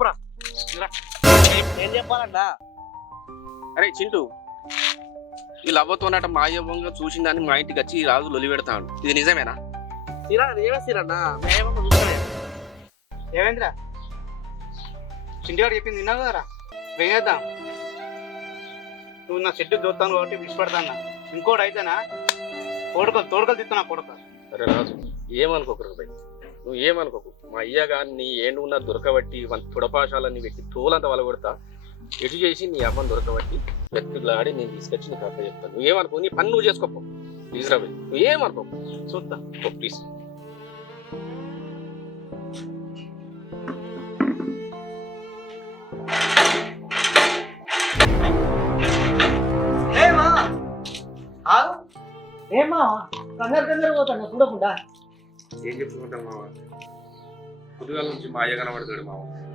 చెప్పురా. ఏం చెప్పాలన్నా? అరే చింటూ, ఈ లవ్వతోనట మా అయ్యవ్వంగా చూసిందని మా ఇంటికి వచ్చి రాజు లొలి పెడతాడు. ఇది నిజమేనా? సిరా ఏమే సిరన్నా మేమేమో చూసుకోలే. ఏమైందిరా? చింటివాడు చెప్పింది విన్నావు కదరా? వేయేద్దాం. నువ్వు నా చెట్టు దొత్తాను కాబట్టి విడిచిపెడతాను. ఇంకోటి అయితేనా తోడుకలు తిత్తున్నా కొడక. అరే రాజు, ఏమనుకోకు భయ్, నువ్వు ఏమనుకోకు. మా అయ్య గారిని ఏనున్నా దొరకబట్టి తుడపాశాలని పెట్టి తోలంతా వలగొడతా. ఎటు చేసి నీ అమ్మని దొరకబట్టి వెతుకులాడి నేను తీసుకొచ్చి నీకు అక్కడ చెప్తాను. నువ్వేమనుకో, నీ పని నువ్వు చేసుకోపో. ప్లీజ్ రా భయ్, నువ్వేమనుకోకు. చూద్దాం ప్లీజ్. ఏమా కంగారు పోతాను చూడకుండా. ఏం చెప్పుకుంటాం మావ? పొద్దుగాల నుంచి మా అయ్య కనబడతాడు మావ.